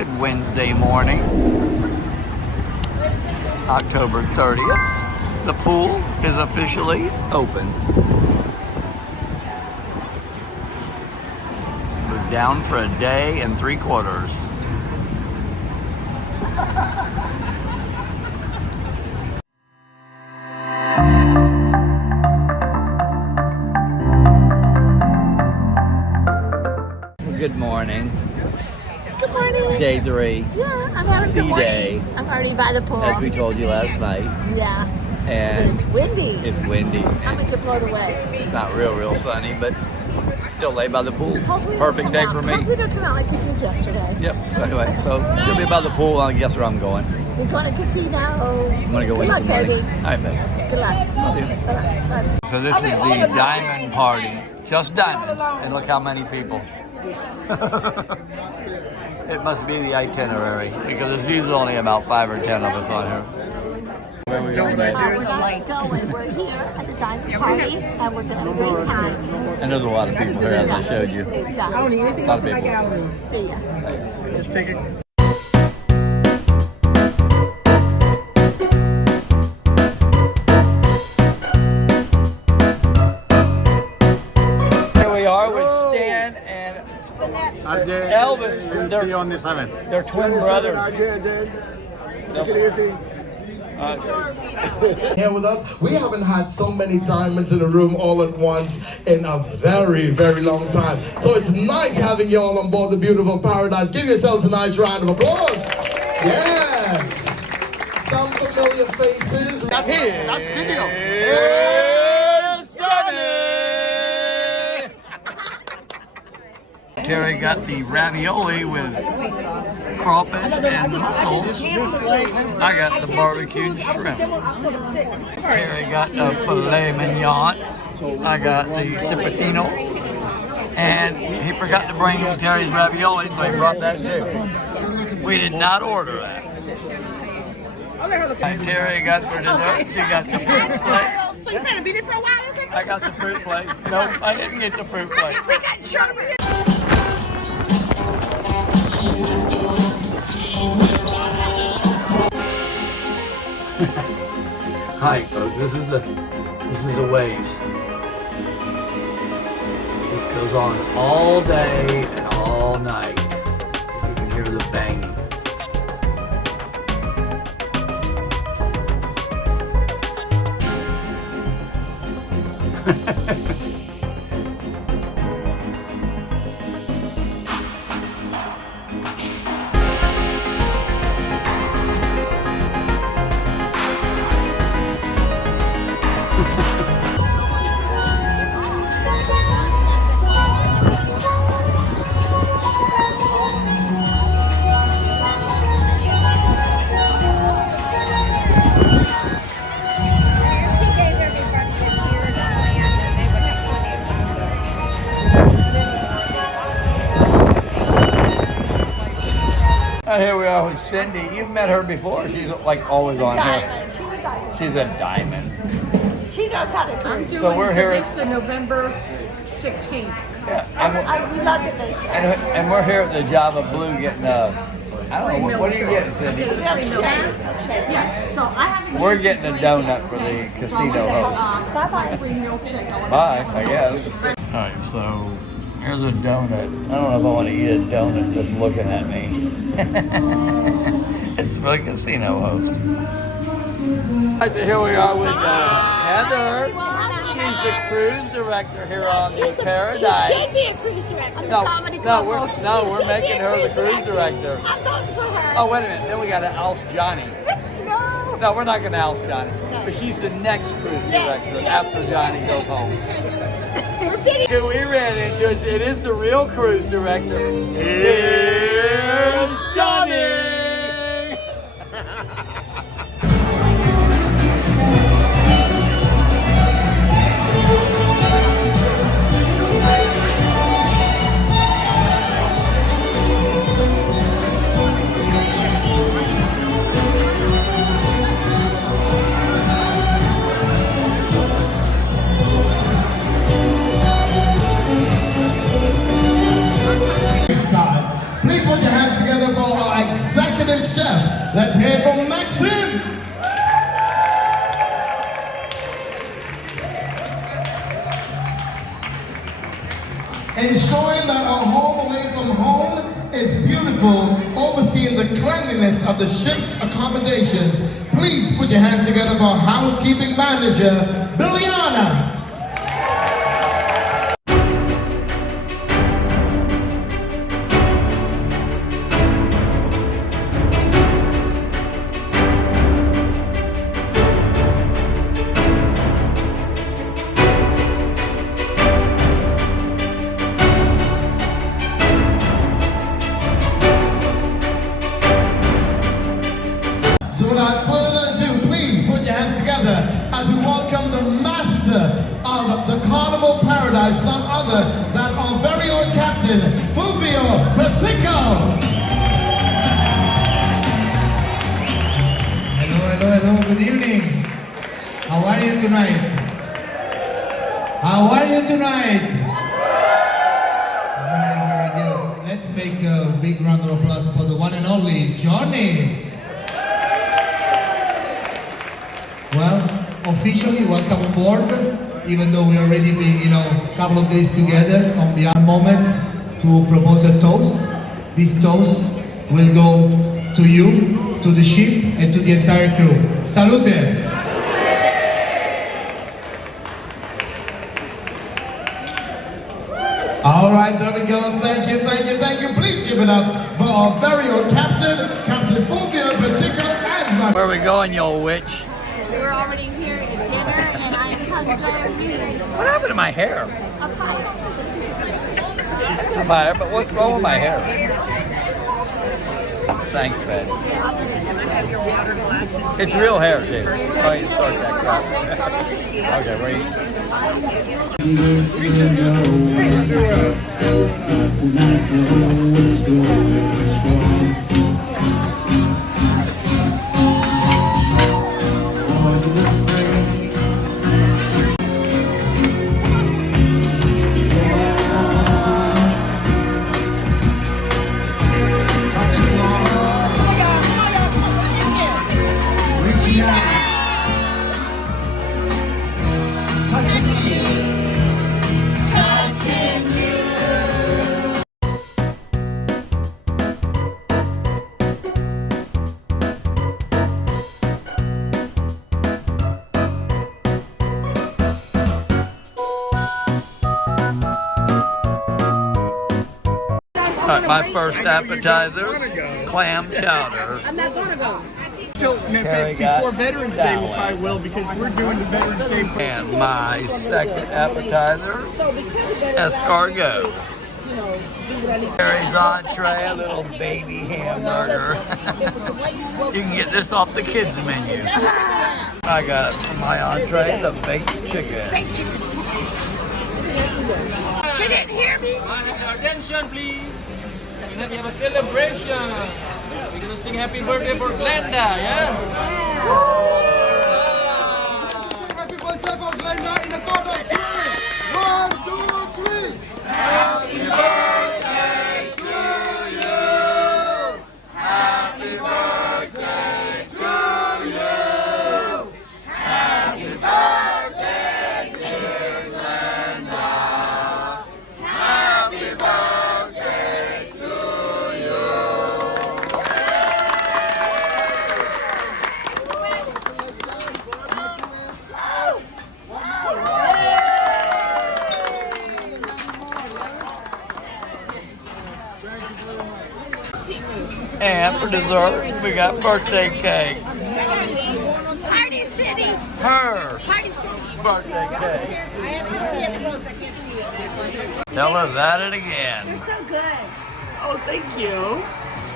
Good Wednesday morning, October 30th. The pool is officially open. It was down for a day and 3/4. Good morning. Good morning. Day 3. Yeah, I'm having a Sea good morning. day. I'm already by the pool. As we told you last night. Yeah. And But it's windy. It's windy. I'm gonna get blown away. It's not real sunny, but still lay by the pool. Hopefully Perfect day for me. Hopefully it'll come out like it did yesterday. Yep. So anyway, she'll be by the pool. I guess where I'm going. We're going to casino. I'm gonna go Good win luck, some money. baby. All right, babe. Good luck. Love you. Good luck. Bye. So this is the diamond party. Just diamonds. And look how many people. It must be the itinerary because there's usually only about 5 or 10 of us on here. Where are we going, babe? We're not going. We're here at the diamond party, and we're going to have a great time. And there's a lot of people here, as I showed you. Yeah. I don't need anything A lot else of in my people. gallery. See ya. Just take it. Here we are with Stan and Elvis. We'll see you on the 7th. They're twin brothers. Take it easy. Here with us. We haven't had so many diamonds in the room all at once in a very long time. So it's nice having you all on board the beautiful paradise. Give yourselves a nice round of applause. Yes. Some familiar faces. That's video. Terry got the ravioli with crawfish and mussels. I got the barbecued shrimp. Terry got the filet mignon. I got the cipatino. And he forgot to bring Terry's ravioli, so he brought that too. We did not order that. And Terry got for dessert, she got the fruit plate. So you plan to be there for a while or something? I got the fruit plate. Nope, I didn't get the fruit plate. We got sherbet. Hi folks, this is the waves. This goes on all day and all night. You can hear the banging. And here we are with Cindy. You've met her before. She's like always on here. Diamond. She's a diamond. She knows how to I'm cook. doing So we're here the at- next to November 16th. Yeah, We love it this. and we're here at the Java Blue getting I don't know, what are you getting, Cindy? Yeah, so I haven't. We're getting a donut for the casino host. Bye-bye, free milkshake. Bye, I guess. Alright, so here's a donut. I don't know if I want to eat a donut just looking at me. It's for the casino host. Alright, so here we are with Heather. She's the cruise director here on the Paradise. She should be a cruise director. No, we're making her the cruise director. I'm voting for her. Oh, wait a minute. Then we got to oust Johnny. No. No, we're not going to oust Johnny. But she's the next cruise director after Johnny goes home. We ran into it. It is the real cruise director. Here's Johnny! Let's hear it from Maxim. Ensuring that our home away from home is beautiful, overseeing the cleanliness of the ship's accommodations. Please put your hands together for housekeeping manager, Billiana. So without further ado, please put your hands together as we welcome the master of the Carnival Paradise, none other than our very own captain, Fulvio Persico. Hello, good evening. How are you tonight? How are you tonight? Very good. Let's make a big round of applause for the one and only Johnny. Well, officially welcome on board, even though we already been, a couple of days together. On the moment to propose a toast. This toast will go to you, to the ship, and to the entire crew. Salute! All right, there we go. Thank you. Please give it up for our very own captain, Captain Fulvio Persico. And Where are we going, you old witch? We're already here at dinner, and I am hungry. What happened to my hair? A pie. But what's wrong with my hair? Thanks, babe. It's real hair, too. Oh, you start that crap. Okay, wait. All right, my first appetizer, clam chowder. I'm not gonna go. Carrie got Before Veterans Day, we salad. probably will because we're doing the Veterans Day. And my second appetizer, escargot. Carrie's entree, a little baby hamburger. You can get this off the kids menu. I got for my entree the baked chicken. She didn't hear me. Attention, please. We have a celebration. We're gonna sing happy birthday for Glenda, yeah? Happy birthday for Glenda in the count of 3. 1, 2, 3. Happy birthday to you. Happy birthday to you. Happy birthday, dear Glenda. Happy birthday to you. And for dessert, we got birthday cake. Party City. Her Party City. birthday cake. I have to see it close. I can't see it. Tell her that it again. You're so good. Oh, thank you.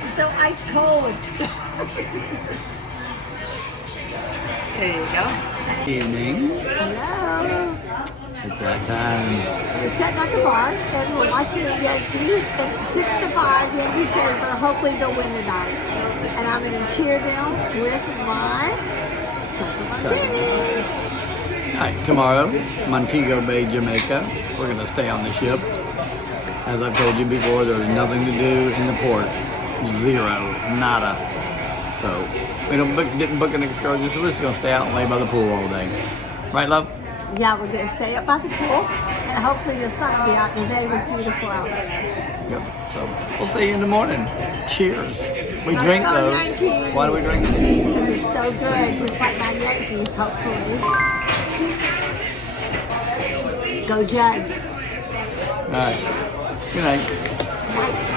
You're so ice cold. There you go. Evening. Hello. It's that time. We're sitting at the bar and we're watching the Yankees, and it's 6-5 Yankees favor. Hopefully they'll win tonight. And I'm going to cheer them with my chocolate martini. All right, tomorrow, Montego Bay, Jamaica. We're going to stay on the ship. As I've told you before, there's nothing to do in the port. Zero. Nada. So we didn't book an excursion, so we're just gonna stay out and lay by the pool all day. Right, love? Yeah, we're going to stay up by the pool, and hopefully the sun will be out. The day was beautiful out there. Yep. So we'll see you in the morning. Cheers. We Let's drink go, those. Yankees. Why do we drink? Because it's so good, just like my Yankees, hopefully. Go Judge. All right. Good night.